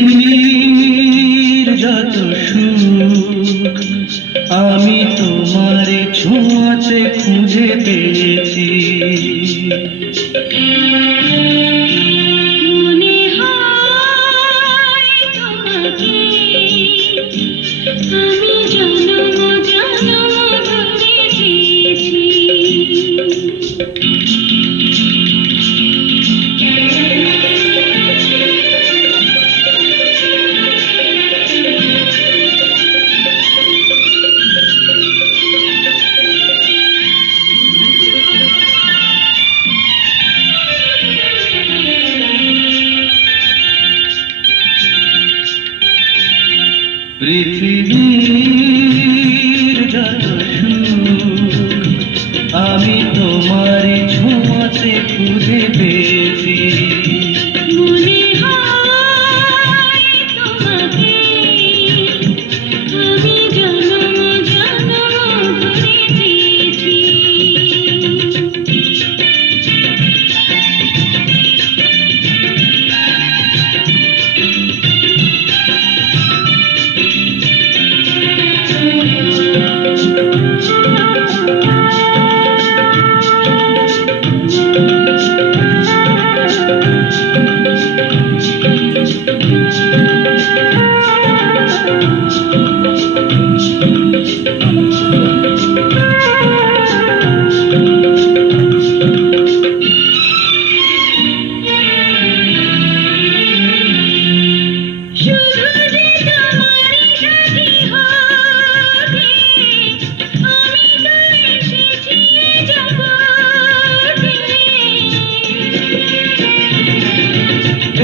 পৃথিবীর যত সুখ আমি তোমার ছোঁয়াতে খুঁজে পেয়েছি। মনে হয় তোমাকে আমি জন্ম জন্ম ধরে চেয়েছি। পৃথিবীর যত সুখ আমি তোমার ছোঁয়াতে খুঁজে পেয়েছি। মনে হয় তোমাকে আমি জন্ম জন্ম ধরে চেয়েছি।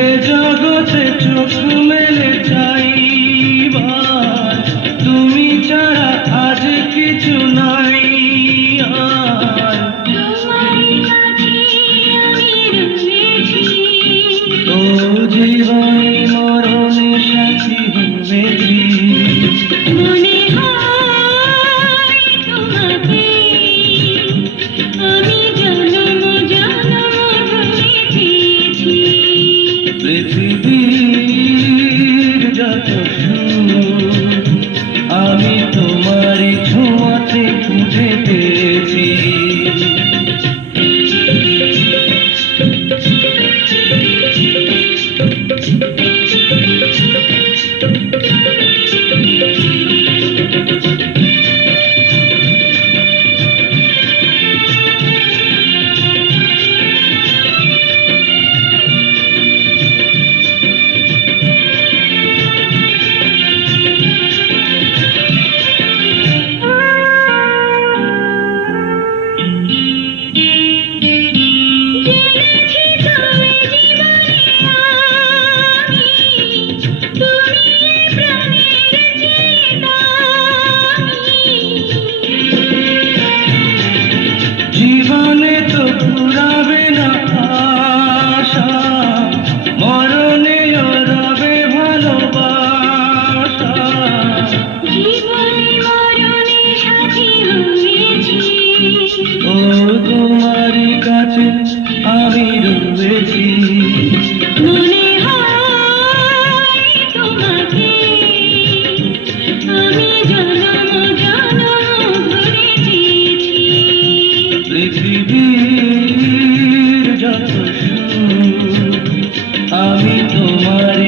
এ জগতে চোখ মেলে চাইবার তুমি ছাড়া আজ কিছু নাই আর। ও জীবন মরণে সাথী হয়েছি। মনে হয় তোমাকে আমি জন্ম জন্ম ধরে চেয়েছি। পৃথিবীর যত সুখ আমি তোমার ছোঁয়াতে খুঁজে পেয়েছি। জীবনে তো ফুরাবে না আশা, মরণে রবে ভালোবাসা। জীবনে মরণে সাথী হয়েছি। ও তোমারই কাছে আমি রয়েছি। মনে হয় তোমাকে আমি জন্ম জন্ম ধরে চেয়েছি। পৃথিবীর যত সুখ আমি তোমার